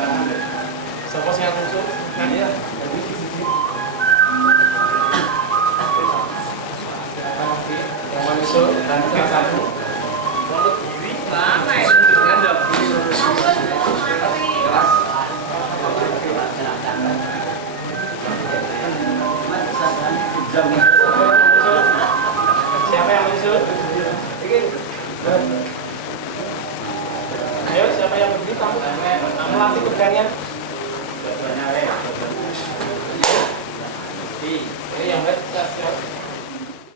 Siapa sih yang musuh? Nah, iya. Yang musuh dan yang satu. Mulut kiri. Mana ya? Siapa yang musuh? Ayo, siapa yang berdiri? Kamu melatih keberanian. Ini yang baik.